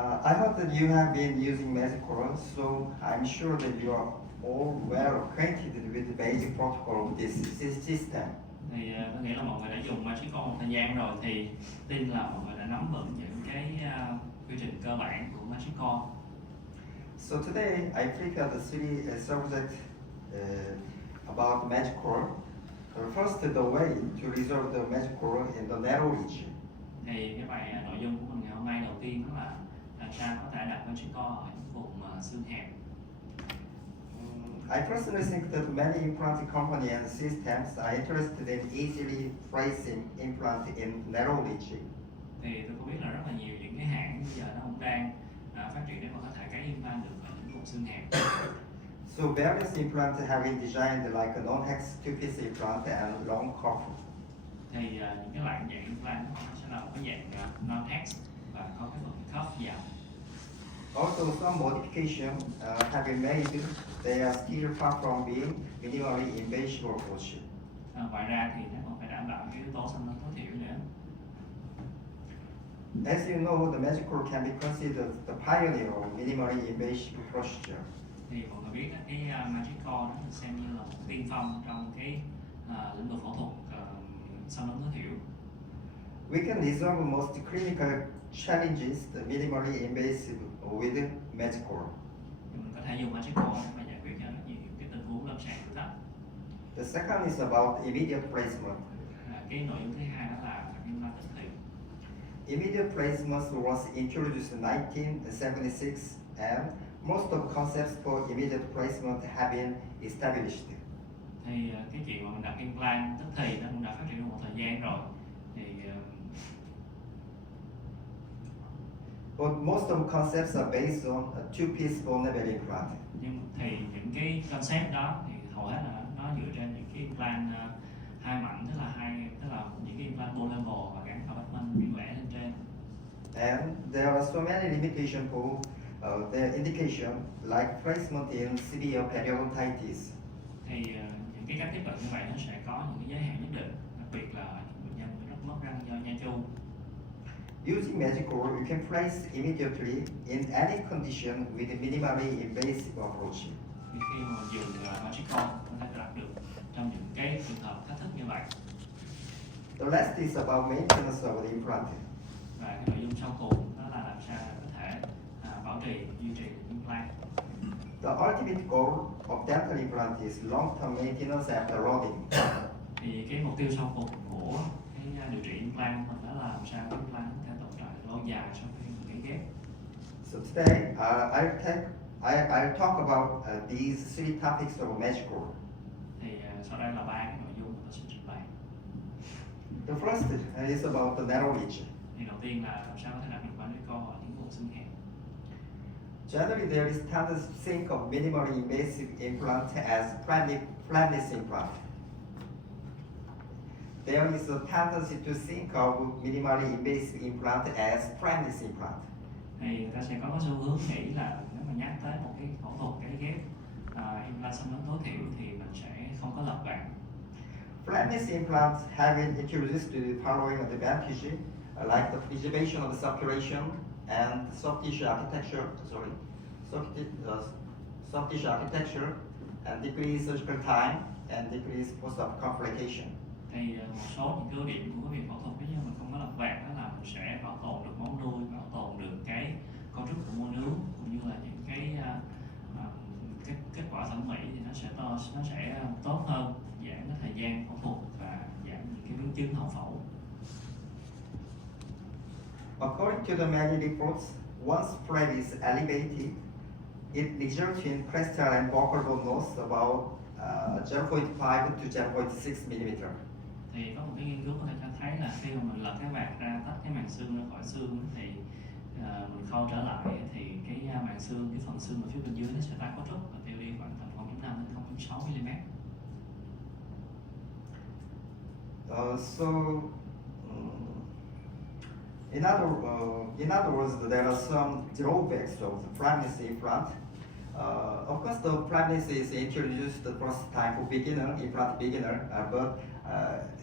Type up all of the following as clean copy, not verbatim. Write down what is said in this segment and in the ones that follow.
I heard that you have been using Magic Coral, so I'm sure that you are all well acquainted with the basic protocol of this system. Thì tôi nghĩ là mọi người đã dùng Magic một thời gian rồi, thì tin là mọi người đã nắm vững những cái quy trình cơ bản của Magic. So today I prepared the three subjects about Magic Coral. First, the way to resolve the Magic Coral in the narrow region. Thì cái bài nội dung của mình ngày hôm nay đầu tiên đó là làm sao có thể đặt Magic ở những vùng xương hẹp. I personally think that many implant companies and systems are interested in easily placing implant in narrow region. Thì tôi có biết là rất là nhiều những cái hãng bây giờ nó cũng đang phát triển để mà có thể cấy implant được ở những vùng xương hẹp. So various implants have been designed like a non-hex two-piece implant and long curve. Thì những cái loại dạng implant nó sẽ là một cái dạng non-hex và có cái phần curve dạo. Also, some modification have been made. They are still far from being minimally invasive approach. Ngoài ra thì nó còn phải đảm bảo cái yếu tố xâm lấn tối thiểu nữa. As you know, the Magic Coral can be considered the pioneer of minimally invasive procedure. Thì mọi người biết cái Magic nó được xem như là một tiên phong trong cái lĩnh vực phẫu thuật xâm lấn tối thiểu. We can resolve most clinical challenges, the minimally invasive with Magic Coral. Mình có thể dùng Magic để mà giải quyết rất nhiều cái tình huống lâm sàng phức tạp. The second is about immediate placement. Cái nội dung thứ hai đó là implant tức thì. Immediate placement was introduced in 1976, and most of the concepts for immediate placement have been established. Thì cái chuyện mà mình đặt implant tức thì nó cũng đã phát triển được một thời gian rồi. Thì but most of the concepts are based on a two-piece vulnerable implant. Nhưng thì những cái concept đó thì hầu hết là nó dựa trên những cái implant hai mảnh, tức là những cái implant low level và gắn compartment riêng lẻ lên trên. And there are so many limitations for their indication, like placement in severe periodontitis. Thì những cái cách tiếp cận như vậy nó sẽ có những cái giới hạn nhất định, đặc biệt là những bệnh nhân rất mất răng do nha chu. Using Magic Coral, you can place immediately in any condition with a minimally invasive approach. Thì khi mà mình dùng Magic có thể đặt được trong những cái trường hợp thách thức như vậy. The last is about maintenance of the implant. Và cái nội dung sau cùng đó là làm sao có thể bảo trì, duy trì implant. The ultimate goal of dental implant is long-term maintenance after loading. Thì cái mục tiêu sau cùng của cái điều trị implant mình đó là làm sao cái implant có thể tồn tại lâu dài sau khi mình cấy ghép. So today I'll talk about these three topics of Magic Coral. Thì sau đây là ba cái nội dung mà tôi sẽ trình bày. The first is about the narrow region. Thì đầu tiên là làm sao có thể đạt được Magic ở những vùng xương hẹp. Generally, there is tendency to think of minimally invasive implant as flatness implant. There is a tendency to think of minimally invasive implant as flatness implant. Thì người ta sẽ có xu hướng nghĩ là nếu mà nhắc tới một cái phẫu thuật cấy ghép implant xâm lấn tối thiểu thì mình sẽ không có lệch vàng. Flatness implants have been introduced to the following advantages, like the preservation of the circulation and soft tissue architecture. Soft tissue architecture and decrease surgical time and decrease post-op complication. Thì một số những cái ưu điểm của cái việc phẫu thuật nếu như mình không có lệch vàng đó là mình sẽ bảo tồn được máu nuôi, bảo tồn được cái cấu trúc của mô nướu cũng như là những cái kết quả thẩm mỹ thì nó sẽ tốt hơn, giảm cái thời gian phẫu thuật và giảm những cái biến chứng hậu phẫu. According to the many reports, once flap is elevated, it results in crestal and vocal bone loss about 0.5 to 0.6 mm. Thì có một cái nghiên cứu có thể cho thấy là khi mà mình lật cái vạt ra, tách cái màng xương ra khỏi xương thì mình khâu trở lại thì cái màng xương, cái phần xương ở phía bên dưới nó sẽ tái cấu trúc và tiêu đi khoảng tầm 0.5 đến 0.6 mm. In other words, there are some drawbacks of the flatness implant. Of course, the flatness is introduced the first time for implant beginner, but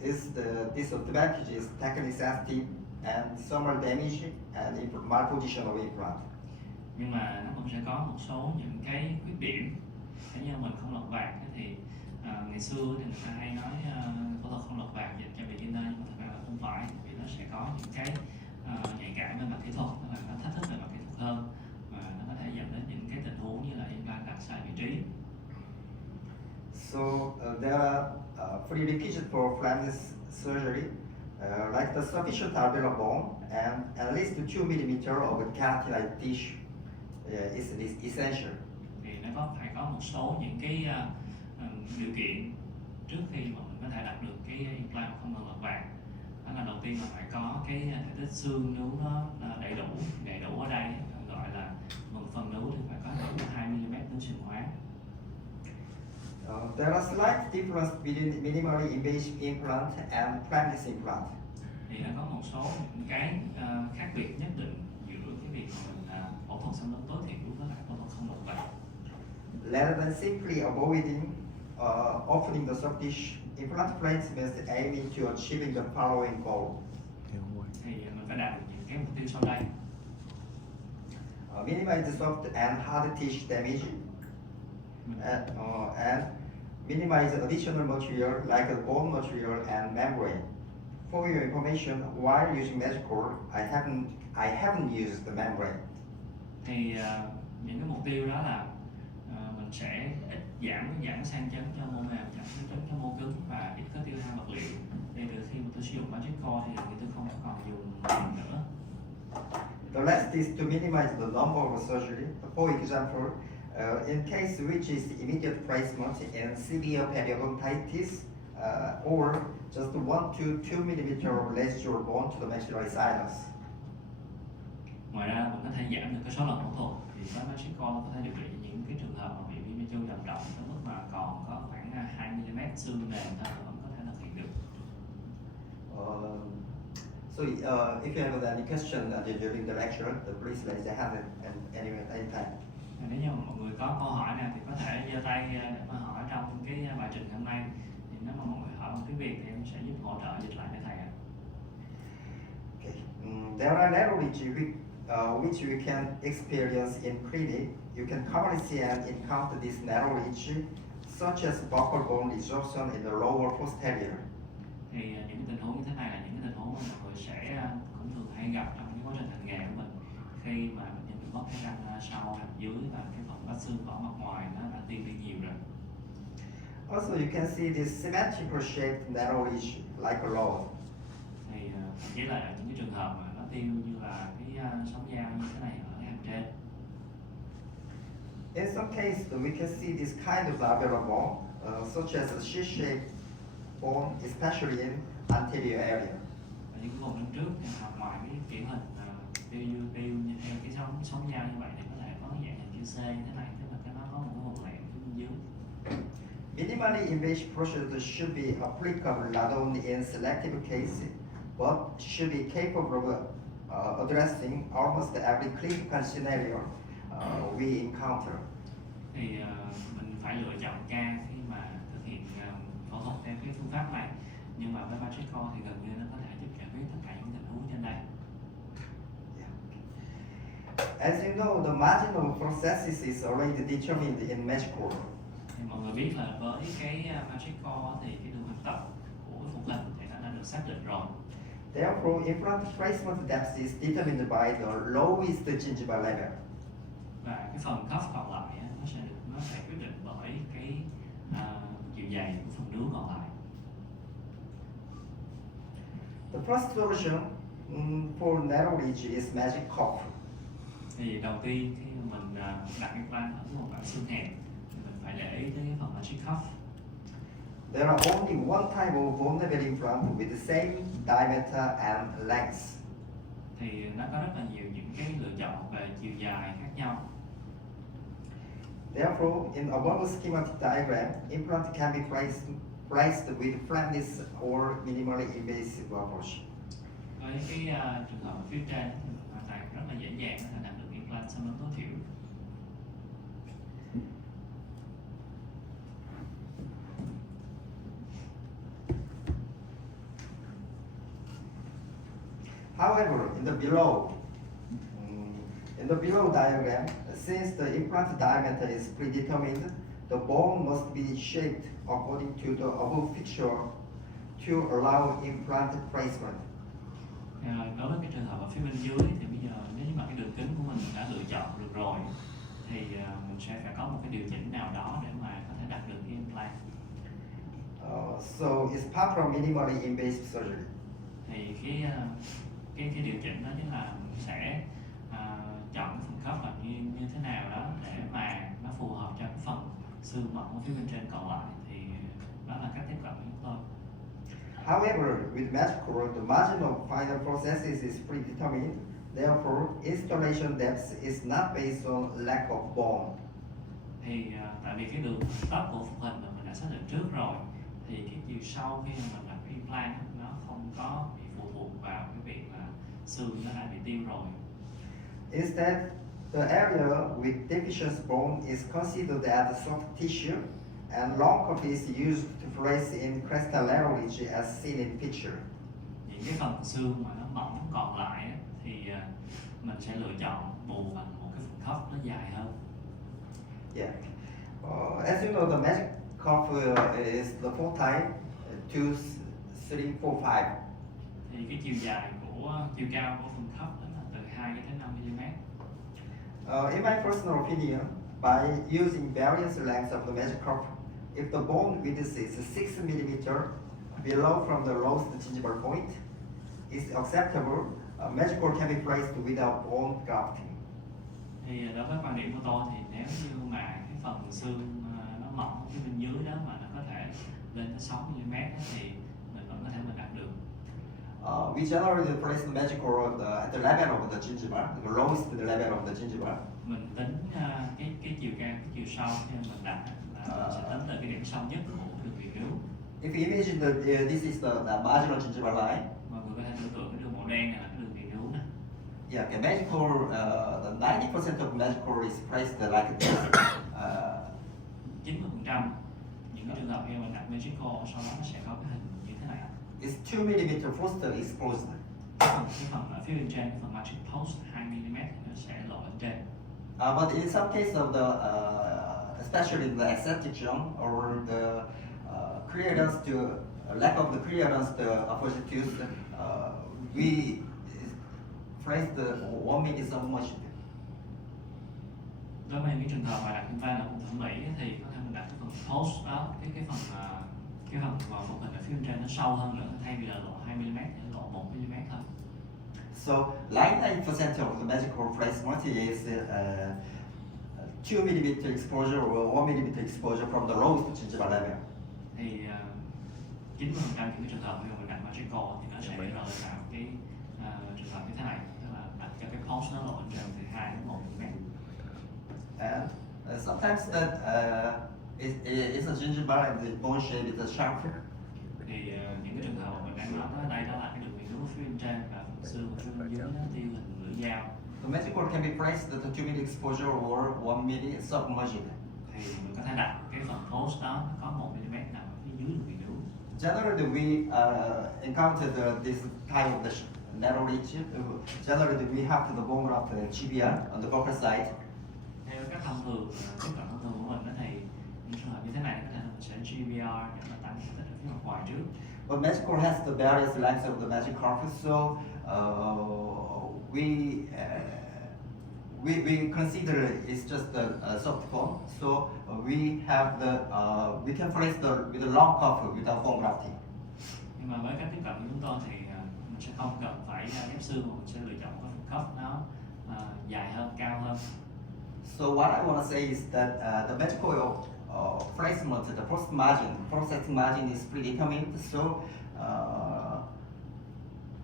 its disadvantage is technically sensitive and some are damaged and malposition of implant. Nhưng mà nó cũng sẽ có một số những cái khuyết điểm. Nếu như mình không lọc vàng thì ngày xưa thì người ta hay nói phẫu thuật không lọc vàng dành cho beginner, nhưng mà thật ra là không phải, vì nó sẽ có những cái nhạy cảm về mặt kỹ thuật, nó là nó thách thức về mặt kỹ thuật hơn, và nó có thể dẫn đến những cái tình huống như là implant đặt sai vị trí. So there are prerequisites for flapless surgery, like the sufficient alveolar bone and at least 2 mm of keratinoid tissue is essential. Thì nó phải có một số những cái điều kiện trước khi mà mình có thể đặt được cái implant không ngừng lọc vàng. Đó là đầu tiên là phải có cái thể tích xương nướu nó đầy đủ ở đây, gọi là phần nướu thì phải có đủ 2 mm nướu sừng hóa. There are slight difference between minimally invasive implant and flapless implant. Thì nó có một số những cái khác biệt nhất định giữa cái việc mà mình phẫu thuật xâm lấn tối thiểu với lại phẫu thuật không lọc vàng. Rather than simply avoiding opening the soft tissue, implant placement aiming to achieving the following goal. Thì mình phải đạt được những cái mục tiêu sau đây. Minimize the soft and hard tissue damage, and minimize additional material like the bone material and membrane. For your information, while using medical, I haven't used the membrane. Thì những cái mục tiêu đó là mình sẽ ít giảm sang chấn cho mô mềm, giảm sang chấn cho mô cứng và ít có tiêu hao vật liệu. Thì từ khi mà tôi sử dụng magic core thì tôi không còn dùng nữa. The last is to minimize the number of surgery. For example, in case which is immediate placement in severe periodontitis, or just 1 to 2 mm of residual bone to the maxillary sinus. Ngoài ra mình có thể giảm được cái số lần phẫu thuật, thì với magic core có thể điều trị những cái trường hợp mà bị viêm mê trầm trọng đến mức mà còn có khoảng 2 mm xương mềm thôi vẫn có thể thực hiện được. So if you have any question during the lecture, please raise your hand anytime. Nếu như mà mọi người có câu hỏi nào thì có thể giơ tay để mà hỏi trong cái bài trình hôm nay. Thì nếu mà mọi người hỏi bằng tiếng Việt thì em sẽ giúp hỗ trợ dịch lại cho thầy ạ. Okay. There are narrow ridge which we can experience in clinic. You can commonly see and encounter this narrow ridge, such as buccal bone resorption in the lower posterior. Thì những tình huống như thế này là những cái tình huống mà mọi người sẽ cũng thường hay gặp trong cái quá trình hành nghề của mình, khi mà bệnh nhân bị mất cái răng sau răng dưới và cái phần vách xương vỏ mặt ngoài nó đã tiên đi nhiều rồi. Also, you can see this symmetrical shaped narrow ridge like a rod. Thì chỉ là những cái trường hợp mà nó tiêu như là cái sóng dao như thế này ở cái hàng trên. In some cases, we can see this kind of alveolar bone, such as a shear-shaped bone, especially in anterior area. Ở những cái vùng bên trước thì ngoài cái kiểu hình tiêu như theo cái sóng dao như vậy thì có thể có cái dạng hình chữ C như thế này, tức là nó có một cái vùng lẹn phía bên dưới. Minimally invasive procedures should be applicable not only in selective cases, but should be capable of addressing almost every clinical scenario we encounter. Thì mình phải lựa chọn ca khi mà thực hiện phẫu thuật theo cái phương pháp này, nhưng mà với magic core thì gần như nó có thể giúp giải quyết tất cả những tình huống trên đây. As you know, the margin of prosthesis is already determined in magic core. Thì mọi người biết là với cái magic core thì cái đường thực tập của cái phục hình thì nó đã được xác định rồi. Therefore, implant placement depth is determined by the lowest gingival level. Và cái phần cuff còn lại nó sẽ quyết định bởi cái chiều dày của phần nướu còn lại. The first solution for narrow ridge is magic cuff. Thì đầu tiên khi mình đặt implant ở một đoạn xương hẹp thì mình phải để ý tới cái phần magic cuff. There are only one type of bone level implant with the same diameter and length. Thì nó có rất là nhiều những cái lựa chọn về chiều dài khác nhau. Therefore, in a verbal schematic diagram, implant can be placed with flatness or minimally invasive approach. Với cái trường hợp phía trên thì mình hoàn toàn rất là dễ dàng có thể đạt được implant xâm lấn tối thiểu. However, in the below diagram, since the implant diameter is predetermined, the bone must be shaped according to the above picture to allow implant placement. Đối với cái trường hợp ở phía bên dưới thì bây giờ nếu như mà cái đường kính của mình đã lựa chọn được rồi thì mình sẽ phải có một cái điều chỉnh nào đó để mà có thể đặt được cái implant. So it's performed minimally invasive surgery. Thì cái điều chỉnh đó chính là mình sẽ chọn cái phần khớp làm như thế nào đó để mà nó phù hợp cho cái phần xương mỏng ở phía bên trên còn lại, thì đó là cách tiếp cận của chúng tôi. However, with Magical, the margin of final processes is predetermined. Therefore, installation depth is not based on lack of bone. Thì tại vì cái đường tốc của phục hình mà mình đã xác định trước rồi, thì cái chiều sâu khi mà mình làm cái implant nó không có bị phụ thuộc vào cái việc là xương nó đã bị tiêu rồi. Instead, the area with deficient bone is considered as soft tissue, and long cuff is used to place in crestal lateral ridge as seen in picture. Những cái phần xương mà nó mỏng còn lại á, thì mình sẽ lựa chọn bù bằng một cái phần khớp nó dài hơn. Yeah. As you know, the magic cuff is the full type 2, 3, 4, 5. Thì cái chiều dài của chiều cao của phần khớp đó là từ 2 đến 5 mm. In my personal opinion, by using various lengths of the magic cuff, if the bone width is 6 mm below from the lowest gingival point, is acceptable. Magical can be placed without bone grafting. Thì đối với quan điểm của tôi thì nếu như mà cái phần xương nó mỏng phía bên dưới đó mà nó có thể lên tới 6 mm thì mình vẫn có thể mình đạt được. We generally place the magical at the level of the gingiva, the lowest level of the gingiva. Mình tính cái chiều cao, cái chiều sâu khi mình đặt là mình sẽ tính từ cái điểm sâu nhất của đường viền níu. If you imagine that this is the marginal gingival line. Mọi người có thể tưởng tượng cái đường màu đen này là cái đường viền níu nè. Yeah, the magical, the 90% of magical is placed like this. 90% những cái trường hợp khi mình đặt magical sau đó nó sẽ có cái hình như thế này. It's 2 mm first exposed. Cái phần ở phía bên trên, cái phần magic post 2 mm thì nó sẽ lộ lên trên. But in some case of the, especially in the aesthetic zone or the clearance to lack of the clearance to opposite tooth, we place the 1 mm submerged. Đối với những trường hợp mà đặt implant ở vùng thẩm mỹ thì có thể mình đặt cái phần post đó, cái phần phục hình ở phía bên trên nó sâu hơn nữa, thay vì là lộ 2 mm thì nó lộ 1 mm thôi. So 99% of the magical placement is 2 mm exposure or 1 mm exposure from the lowest gingival level. Thì 90% những cái trường hợp khi mà mình đặt magical thì nó sẽ rơi vào cái trường hợp như thế này, tức là đặt cho cái post nó lộ lên trên từ 2 đến 1 mm. And sometimes that it's a gingival and the bone shape is sharper. Thì những cái trường hợp mà mình đang nói ở đây đó là cái đường viền níu phía bên trên và phần xương ở phía bên dưới nó tiêu hình lưỡi dao. The magical can be placed at the 2 mm exposure or 1 mm submerged. Thì mình có thể đặt cái phần post đó nó có 1 mm nằm ở phía dưới đường viền níu. Generally, we encountered this type of the narrow ridge. Generally, we have the bone graft GBR on the vocal side. Theo các thông thường, tiếp cận thông thường của mình đó thì những trường hợp như thế này có thể là mình sẽ GBR để mà tăng diện tích ở phía mặt ngoài trước. But magical has the various lengths of the magic carpet, so we consider it's just a soft bone. So we have the we can place with the long cuff without bone grafting. Nhưng mà với cách tiếp cận của chúng tôi thì mình sẽ không cần phải ghép xương, mà mình sẽ lựa chọn cái phần khớp nó dài hơn, cao hơn. So what I want to say is that the magical placement, the processing margin is predetermined. So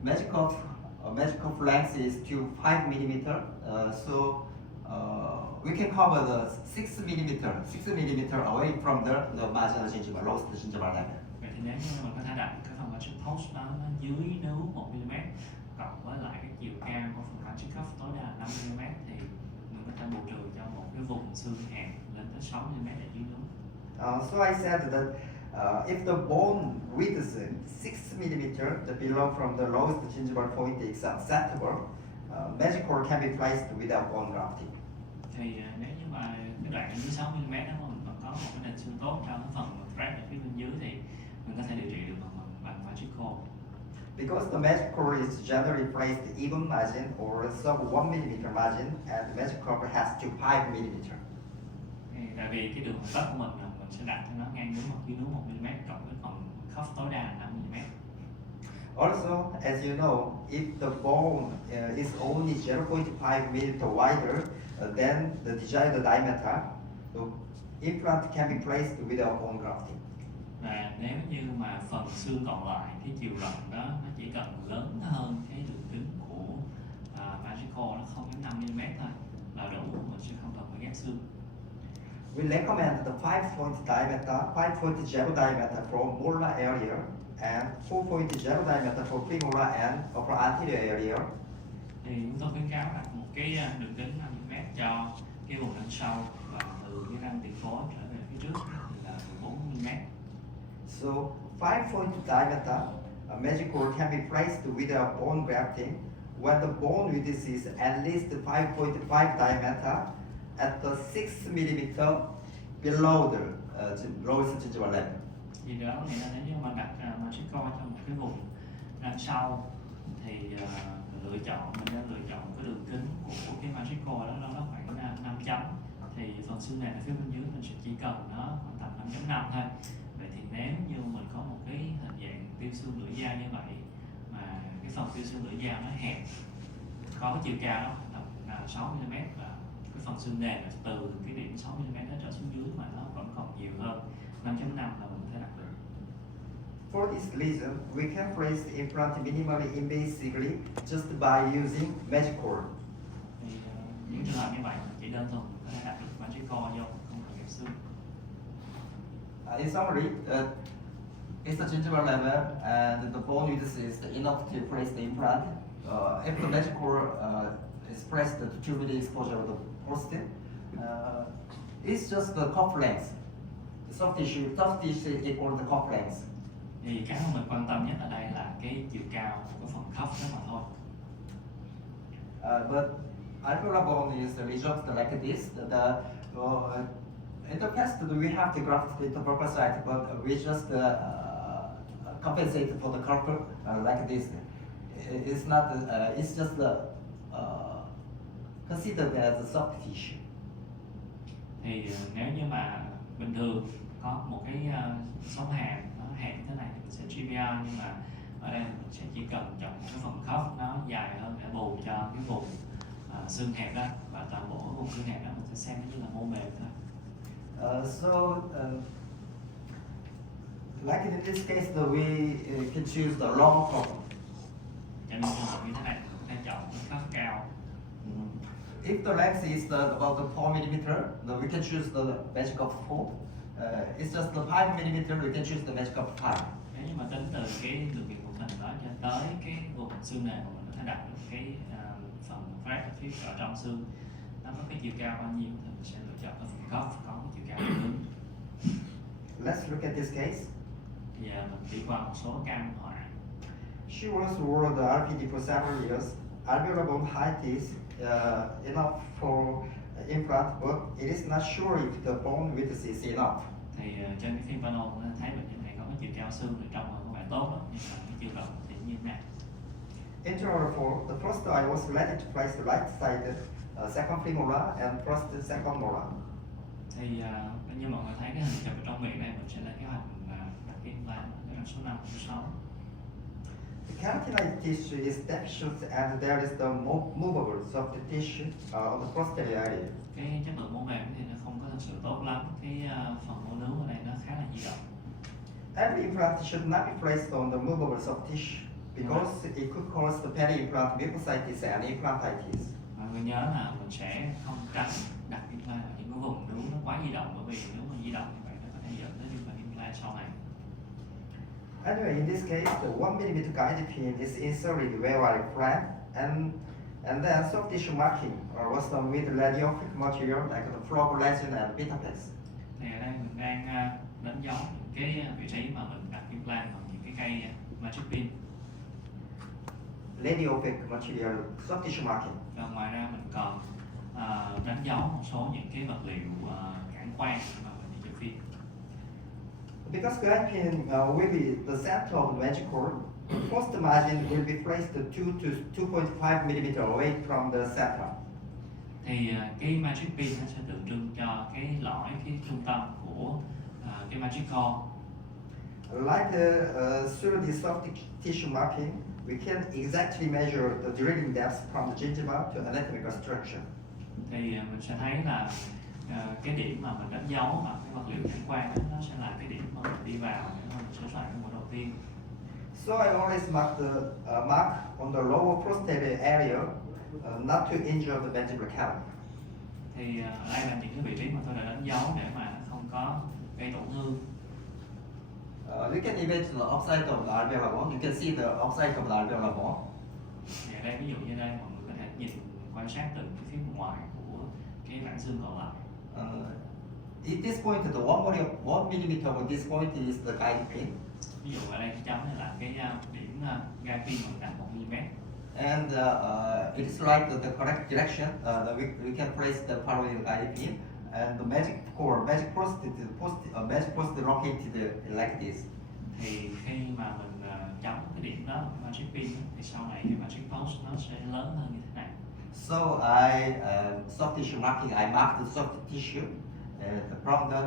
magical length is to 5 mm. So we can cover the 6 mm away from the marginal gingiva, lowest gingival level. Vậy thì nếu như mình có thể đặt cái phần magic post đó nó dưới níu 1 mm cộng với lại cái chiều cao của phần magic cuff tối đa là 5 mm thì mình có thể bù trừ cho một cái vùng xương hẹp lên tới 6 mm ở dưới níu. So I said that If the bone width is 6 millimeter, the below from the lowest gingival point is acceptable. Magic cord can be placed without bone grafting. Thì nếu như mà cái đoạn ở dưới 6 mm đó mà mình còn có một cái nền xương tốt trong cái phần crack ở phía bên dưới thì mình có thể điều trị được bằng magic cord. Because the magic cord is generally placed even margin or sub 1 millimeter margin, and the magic cord has to 5 millimeter. Tại vì cái đường tất của mình là mình sẽ đặt cho nó ngang dưới mặt dưới núi 1 mm cộng với phần cuff tối đa là 5 mm. Also, as you know, if the bone is only 0.5 millimeter wider than the desired diameter, the implant can be placed without bone grafting. Và nếu như mà phần xương còn lại, cái chiều rộng đó nó chỉ cần lớn hơn cái đường kính của magic cord, nó 0.5 mm thôi là đủ, mình sẽ không cần phải ghép xương. We recommend the 5-point diameter, 5.0 diameter for molar area and 4.0 diameter for premolar and upper anterior area. Thì chúng tôi khuyến cáo đặt một cái đường kính 5 mm cho cái vùng răng sau, và từ cái răng tiền phối trở về phía trước thì là 14 mm. So 5-point diameter magic cord can be placed without bone grafting when the bone width is at least 5.5 diameter at the 6 millimeter below the lowest gingival level. Vì đó nghĩa là nếu như mà đặt magic cord trong một cái vùng răng sau thì mình nên lựa chọn cái đường kính của cái magic cord đó nó khoảng 5 chấm, thì phần xương nền ở phía bên dưới mình sẽ chỉ cần nó khoảng tầm 5.5 thôi. Vậy thì nếu như mình có một cái hình dạng tiêu xương lưỡi dao như vậy mà cái phần tiêu xương lưỡi dao nó hẹp, có cái chiều cao đó tầm 6 mm, và cái phần xương nền từ cái điểm 6 mm nó trở xuống dưới mà nó vẫn còn nhiều hơn 5.5 là mình có thể đặt được. For this reason, we can place the implant minimally invasively just by using magic cord. Thì những trường hợp như vậy chỉ đơn thuần có thể đặt được magic cord vô, không cần ghép xương. In summary, it's the gingival level and the bone width is enough to place the implant. If the magic cord is pressed to the exposure of the prostate, it's just the cuff length. The soft tissue equal the cuff length. Thì cái mà mình quan tâm nhất ở đây là cái chiều cao của phần cuff đó mà thôi. But alveolar bone is resolved like this. In the past, we have to graft the purple side, but we just compensate for the curve like this. It's not. It's just considered as a soft tissue. Thì nếu như mà bình thường có một cái sống hàm nó hẹp như thế này thì mình sẽ trivia, nhưng mà ở đây mình sẽ chỉ cần chọn một cái phần cuff nó dài hơn để bù cho cái vùng xương hẹp đó, và toàn bộ vùng xương hẹp đó mình sẽ xem nó như là mô mềm thôi. Like in this case, we can choose the long cuff. Cho nên trường hợp như thế này mình có thể chọn cái cuff cao. If the length is about 4 millimeter, then we can choose the magic of 4. It's just the 5 millimeter, we can choose the magic of 5. Nếu như mà tính từ cái đường viền của hình đó cho tới cái vùng xương nền mà mình có thể đặt được cái phần crack ở phía ở trong xương, nó có cái chiều cao bao nhiêu thì mình sẽ lựa chọn cái phần cuff có cái chiều cao lớn. Let's look at this case. Giờ mình chỉ qua một số ca minh họa. She was wore the RPD for several years. Alveolar bone height is enough for implant, but it is not sure if the bone width is enough. Thì trên cái phim pano thấy bệnh nhân này có cái chiều cao xương ở trong có vẻ tốt đó, nhưng mà cái chiều rộng thì như thế nào? In general, for the first I was ready to place the right side second premolar and first second molar. Thì như mọi người thấy cái hình chụp ở trong miệng này, mình sẽ lên kế hoạch đặt cái implant ở số 5 số 6. The carotenoid tissue is deficient and there is the movable soft tissue on the posterior area. Cái chất lượng mô mềm thì nó không có thật sự tốt lắm, cái phần mô nướu ở đây nó khá là di động. Every implant should not be placed on the movable soft tissue because it could cause the peri-implant mucositis and implantitis. Mọi người nhớ là mình sẽ không tránh đặt implant ở những cái vùng nướu nó quá di động, bởi vì nếu mà di động như vậy nó có thể dẫn đến implant sau này. Anyway, in this case, the 1 millimeter guide pin is inserted where I plan, and then soft tissue marking was done with radiographic material like the floor legend and beta paste. Thì ở đây mình đang đánh dấu những cái vị trí mà mình đặt kim plan bằng những cái cây magic pin. Lady opaque material soft tissue marking. Và ngoài ra mình còn đánh dấu một số những cái vật liệu cản quang mà mình đi chụp phim. Because guide pin will be the center of the magic cord, the first margin will be placed 2 to 2.5 mm away from the center. Thì cái magic pin nó sẽ tượng trưng cho cái lõi, cái trung tâm của cái magic core. Like through the soft tissue mapping, we can exactly measure the drilling depth from the gingiva to anatomical structure. Thì mình sẽ thấy là cái điểm mà mình đánh dấu bằng cái vật liệu cản quang đó, nó sẽ là cái điểm mà mình đi vào để mà mình sửa soạn cái mũi đầu tiên. So I always mark the mark on the lower posterior area, not to injure the mandibular cavity. Thì đây là những cái vị trí mà tôi đã đánh dấu để mà nó không có gây tổn thương. You can imagine the upside of the alveolar wall. You can see the upside of the alveolar wall. Thì ở đây ví dụ như đây mọi người có thể nhìn quan sát từ cái phía ngoài của cái mảng xương còn lại. At this point, the 1 millimeter of this point is the guide pin. Ví dụ ở đây cái chấm này là cái điểm gai pin bằng đặt 1 mm. And it is like the correct direction. We can place the following guide pin, and the magic post located like this. Thì khi mà mình chấm cái điểm đó magic pin thì sau này cái magic post nó sẽ lớn hơn như thế này. So I soft tissue marking. I mark the soft tissue from the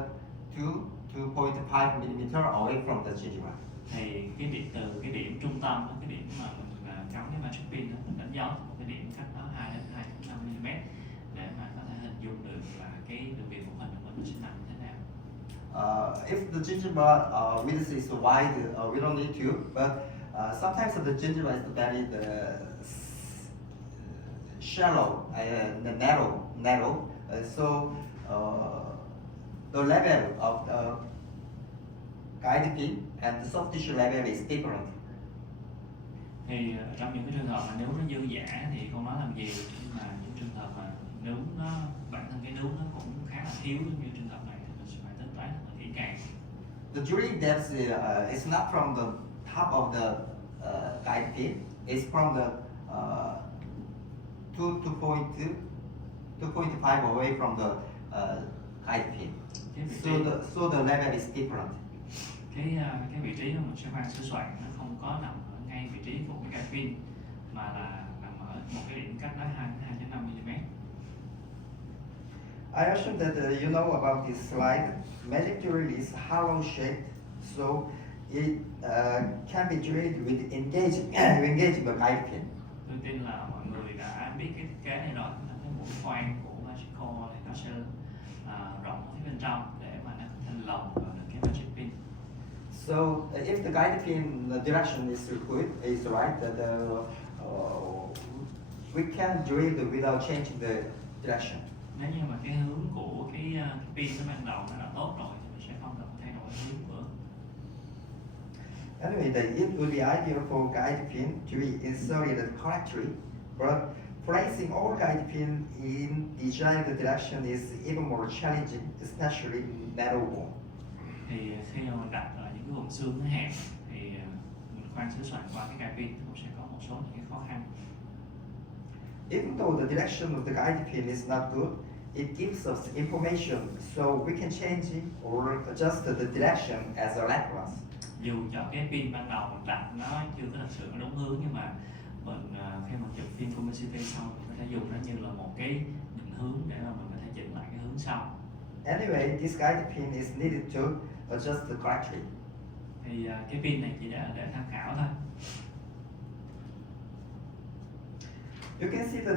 2.5 millimeter away from the gingiva. Thì cái điểm từ cái điểm trung tâm, cái điểm mà mình cắm cái magic pin đó, mình đánh dấu một cái điểm cách đó 2 đến 2.5 mm để mà có thể hình dung được là cái đường viền của hình của mình nó sẽ nằm như thế nào. If the gingiva width is wide, we don't need to. But sometimes the gingiva is very shallow, narrow. So the level of the guide pin and the soft tissue level is different. Thì trong những cái trường hợp mà nướu nó dư dả thì không nói làm gì, nhưng mà những trường hợp mà nướu nó bản thân cái nướu nó cũng khá là thiếu như trường hợp này thì mình sẽ phải tính toán rất là kỹ càng. The drilling depth is not from the top of the guide pin. It's from the 2.5 away from the guide pin. So the level is different. Cái vị trí mà mình sẽ khoan sửa soạn nó không có nằm ở ngay vị trí của cái gai pin mà là nằm ở một cái điểm cách đó 2.5 mm. I assume that you know about this slide. Magic drill is hollow shaped, so it can be drilled with engaging the guide pin. Tôi tin là mọi người đã biết cái thiết kế này rồi. Cái mũi khoan của magic core thì nó sẽ rộng ở phía bên trong để mà nó có thể lồng vào được cái magic pin. So if the guide pin direction is good, is right, that we can drill without changing the direction. Nếu như mà cái hướng của cái pin nó ban đầu nó đã tốt rồi thì mình sẽ không cần thay đổi hướng nữa. Anyway, it would be ideal for guide pin to be inserted correctly, but placing all guide pin in desired direction is even more challenging, especially in narrow bone. Thì khi mà mình đặt những cái vùng xương nó hẹp thì mình khoan sửa soạn qua cái gai pin cũng sẽ có một số những cái khó khăn. Even though the direction of the guide pin is not good, it gives us information, so we can change it or adjust the direction as a reference. Dù cho cái pin ban đầu mình đặt nó chưa có thật sự đúng hướng, nhưng mà mình khi mình chụp phim của CT xong mình có thể dùng nó như là một cái định hướng để mà mình có thể chỉnh lại cái hướng sau. Anyway, this guide pin is needed to adjust correctly. Thì cái pin này chỉ để tham khảo thôi. You can see the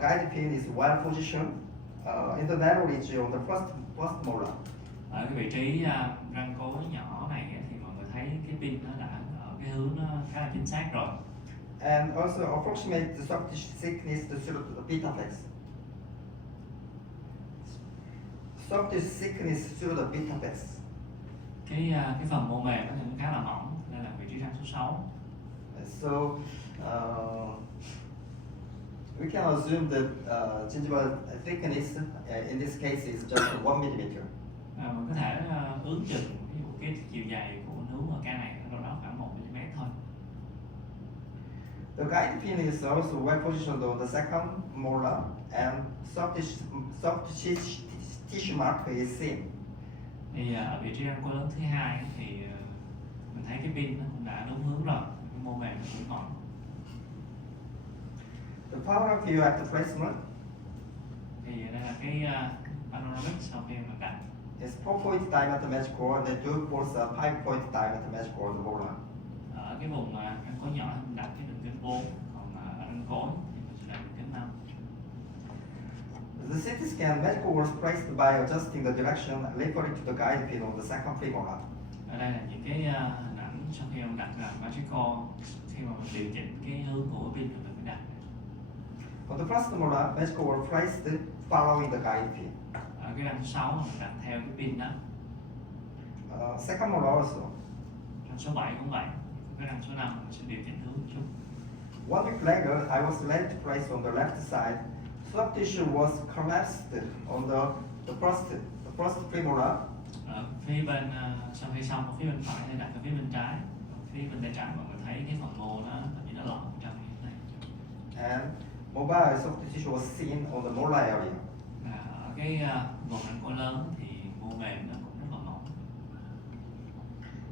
guide pin is well positioned in the narrow region of the first molar. Ở cái vị trí răng cối nhỏ này thì mọi người thấy cái pin nó đã ở cái hướng nó khá là chính xác rồi. And also approximate the soft tissue thickness to the beta flex. Soft tissue thickness to the beta flex. Cái phần mô mềm nó thì nó khá là mỏng, đây là vị trí răng số 6. So we can assume that gingival thickness in this case is just 1 millimeter. Mình có thể ước chừng ví dụ cái chiều dài của nướu ở ca này nó đâu đó khoảng 1 mm thôi. The guide pin is also well positioned on the second molar, and soft tissue mark is seen. Thì ở vị trí răng cua lớn thứ hai thì mình thấy cái pin nó cũng đã đúng hướng rồi, cái mô mềm nó cũng mỏng. The panoramic view after placement Thì đây là cái panoramic sau khi mình đặt. is 4-point diameter magic core, and the dual poles are 5-point diameter magic core on the molar. Ở cái vùng răng cối nhỏ mình đặt cái đường kính 4, còn ở răng cối thì mình sẽ đặt đường kính 5. The CT scan magic core was placed by adjusting the direction referring to the guide pin on the second premolar. Ở đây là những cái hình ảnh sau khi mình đặt là magical, khi mà mình điều chỉnh cái hướng của pin mình phải đặt. On the first molar, magic core was placed following the guide pin. Ở cái răng số 6 mình đặt theo cái pin đó. Second molar also. Răng số 7 cũng vậy. Cái răng số 5 mình sẽ điều chỉnh hướng một chút. One week later, I was led to place on the left side. Soft tissue was collapsed on the first premolar. Ở phía bên sau khi xong, ở phía bên phải thì đặt ở phía bên trái. Ở phía bên tay trái mọi người thấy cái phần mô nó như nó lỏng trong như thế này. And mobile soft tissue was seen on the molar area. Ở cái vùng răng cối lớn thì mô mềm nó cũng rất là mỏng.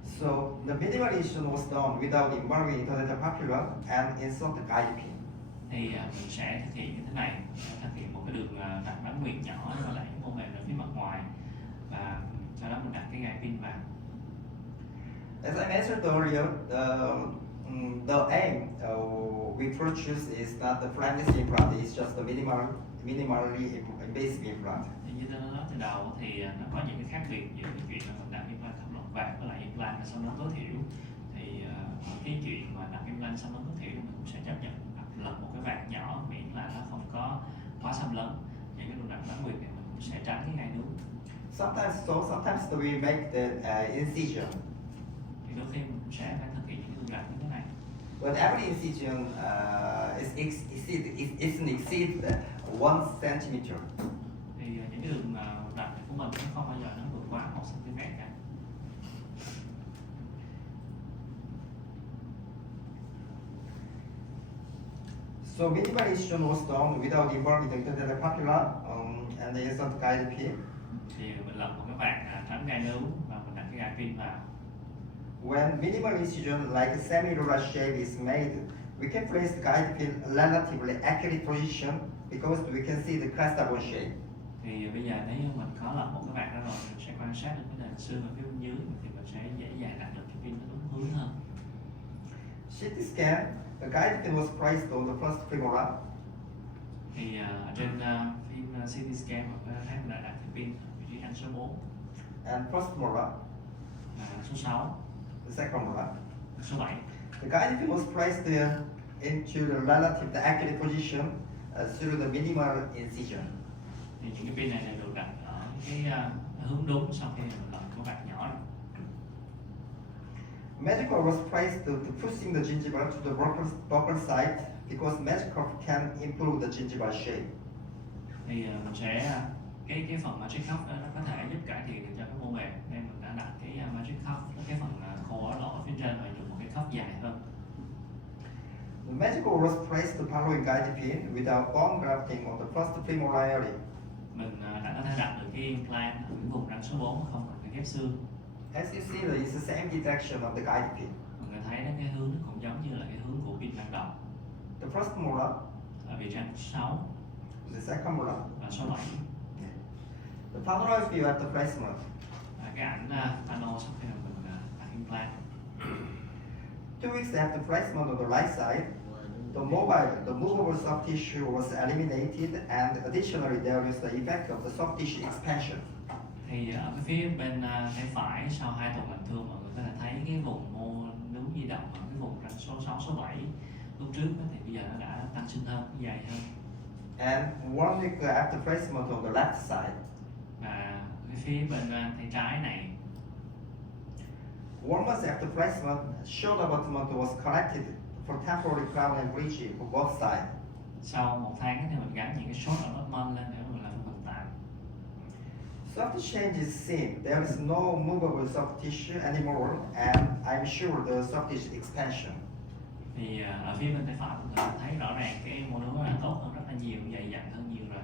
So the minimalization was done without involving internal papilla and insert the guide pin. Thì mình sẽ thực hiện như thế này, thực hiện một cái đường đặt bán nguyệt nhỏ và lại cái mô mềm ở phía mặt ngoài, và sau đó mình đặt cái gai pin vào. As I mentioned earlier, the aim we produce is not the flapless implant; it's just the minimally invasive implant. Thì như tôi đã nói từ đầu thì nó có những cái khác biệt giữa cái chuyện là mình đặt implant không lọc vạc với lại implant xâm lấn tối thiểu. Thì cái chuyện mà đặt implant xâm lấn tối thiểu thì mình cũng sẽ chấp nhận lật một cái vạc nhỏ, miễn là nó không có quá xâm lấn. Những cái đường đặt bán nguyệt này mình cũng sẽ tránh cái gai nướu. Sometimes we make the incision. Thì đôi khi mình cũng sẽ phải thực hiện những đường đặt như thế này. But every incision isn't exceed 1 centimeter. Thì những cái đường đặt của mình nó không bao giờ nó vượt quá 1 cm cả. So minimalization was done without involving the internal papilla and the insert guide pin. Thì mình lật một cái vạc tránh gai nướu và mình đặt cái gai pin vào. When minimal incision like a semi-roller shape is made, we can place the guide pin relatively accurate position because we can see the crestable shape. Thì bây giờ nếu như mình có lật một cái vạc đó rồi, mình sẽ quan sát được cái nền xương ở phía bên dưới, thì mình sẽ dễ dàng đặt được cái pin nó đúng hướng hơn. CT scan, the guide pin was placed on the first premolar. Thì ở trên phim CT scan mình có thấy mình đã đặt cái pin ở vị trí răng số 4 And first molar, và số 6, the second molar. số 7. The guide pin was placed into the relatively accurate position through the minimal incision. Thì những cái pin này đều được đặt ở cái hướng đúng sau khi mình lật cái vạc nhỏ rồi. Magical was placed to pushing the gingival to the buccal side because magical can improve the gingival shape. Thì mình sẽ cái phần magic cuff đó, nó có thể giúp cải thiện được cho cái mô mềm, nên mình đã đặt cái magic cuff, cái phần khô ở lỗ phía trên và dùng một cái cuff dài hơn. The magical was placed following guide pin without bone grafting on the first premolar area. Mình đã có thể đặt được cái implant ở cái vùng răng số 4 mà không cần phải ghép xương. As you see, it's the same direction of the guide pin. Mọi người thấy đó, cái hướng nó cũng giống như là cái hướng của pin ban đầu. The first molar, Ở vị trí răng số 6 the second molar. và số 7. The panoramic view after placement. Cái ảnh panel sau khi mà mình đặt implant. 2 weeks after placement on the right side, the movable soft tissue was eliminated, and additionally there is the effect of the soft tissue expansion. Thì ở cái phía bên tay phải, sau 2 tuần làm thương, mọi người có thể thấy cái vùng mô nướu di động ở cái vùng răng số 6, số 7 lúc trước đó, thì bây giờ nó đã tăng sinh hơn, dài hơn. And 1 week after placement on the left side, Và cái phía bên tay trái này, 1 month after placement, shoulder abutment was corrected for temporary crown and bridge for both sides. sau 1 tháng thì mình gắn những cái short abutment lên để mình làm phần tạm. Soft change is seen. There is no movable soft tissue anymore, and I'm sure the soft tissue expansion. Thì ở phía bên tay phải của người thấy rõ ràng cái mô nướng là tốt hơn rất là nhiều, dày dặn hơn nhiều rồi.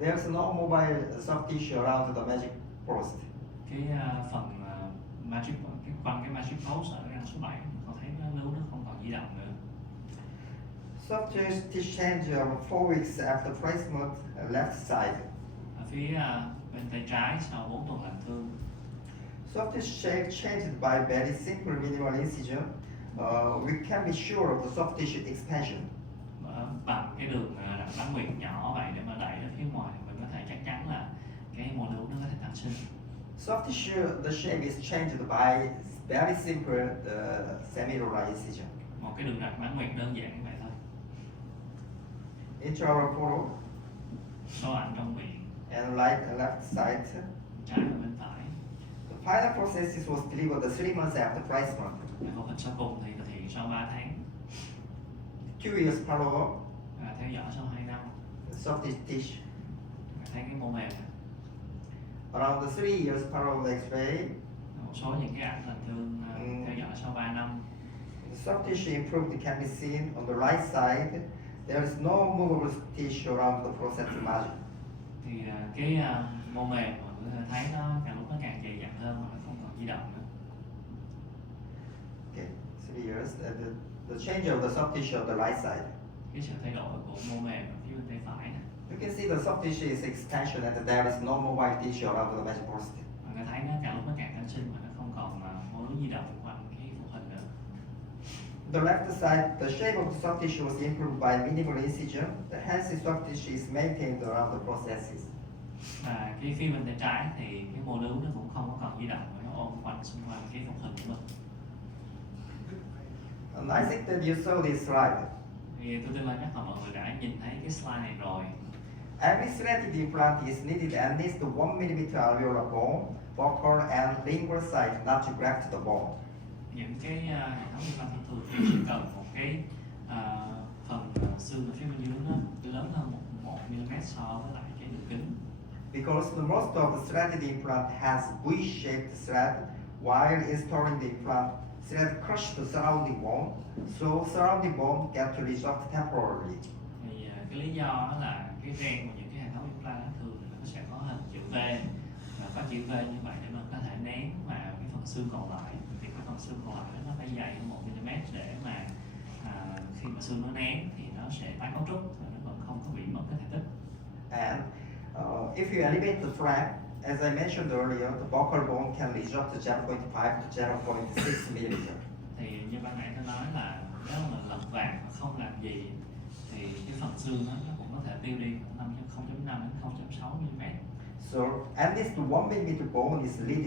There's no mobile soft tissue around the magic post. Cái phần magic, cái quanh cái magic post ở răng số 7 con thấy nó nướng nó không còn di động nữa. Soft tissue change 4 weeks after placement left side. Ở phía bên tay trái sau 4 tuần làm thương. Soft tissue shape changed by very simple minimal incision. We can be sure of the soft tissue expansion. Bằng cái đường rãnh bán nguyệt nhỏ vậy để mà đẩy ra phía ngoài, mình có thể chắc chắn là cái mô nướng nó có thể tăng sinh. Soft tissue, the shape is changed by very simple semilunar incision. Một cái đường rãnh bán nguyệt đơn giản như vậy thôi. Into our photo, Số ảnh trong miệng, and right and left side. trái và bên phải. The final process was delivered 3 months after placement. Cái phẫu thuật sau cùng thì thực hiện sau 3 tháng. 2 years follow-up, Theo dõi sau 2 năm. soft tissue. Thấy cái mô mềm. Around the 3 years follow-up X-ray, Một số những cái ảnh tổn thương theo dõi sau 3 năm. the soft tissue improved can be seen on the right side. There is no movable tissue around the processed margin. Thì cái mô mềm mà có thể thấy nó càng lúc nó càng dày dặn hơn và nó không còn di động nữa. Okay, 3 years. The change of the soft tissue on the right side. Cái sự thay đổi của mô mềm ở phía bên tay phải này. You can see the soft tissue is expansion and there is no mobile tissue around the magic post. Bạn có thấy nó càng lúc nó càng tăng sinh và nó không còn mô nướng di động quanh cái phụ hình nữa. The left side, the shape of the soft tissue was improved by minimal incision. The healthy soft tissue is maintained around the processes. Và cái phía bên tay trái thì cái mô nướng nó cũng không có còn di động và nó ôm quanh xung quanh cái phụ hình của mình. And I think that you saw this slide. Thì tôi tin là chắc là mọi người đã nhìn thấy cái slide này rồi. Every selected implant is needed at least 1 mm alveolar bone, vocal and lingual side not to graft the bone. Những cái hệ thống implant thông thường thì chỉ cần một cái phần xương ở phía bên dưới nó lớn hơn 1 mm so với lại cái đường kính. Because the most of the threaded implant has V-shaped thread, while installing the implant, thread crush the surrounding bone, so surrounding bone get to resolve temporarily. Thì cái lý do đó là cái gen của những cái hệ thống implant thường nó sẽ có hình chữ V, và có chữ V như vậy để mình có thể nén vào cái phần xương còn lại. Thì cái phần xương còn lại nó phải dày hơn 1 mm để mà khi mà xương nó nén thì nó sẽ tái cấu trúc và nó vẫn không có bị mất cái thể tích. And if you elevate the flap, as I mentioned earlier, the buccal bone can resolve to 0.5 to 0.6 mm. Thì như ban nãy tôi nói là nếu mà mình lật vàng mà không làm gì thì cái phần xương nó cũng có thể tiêu đi khoảng 0.5 đến 0.6 mm. So at least 1 mm bone is needed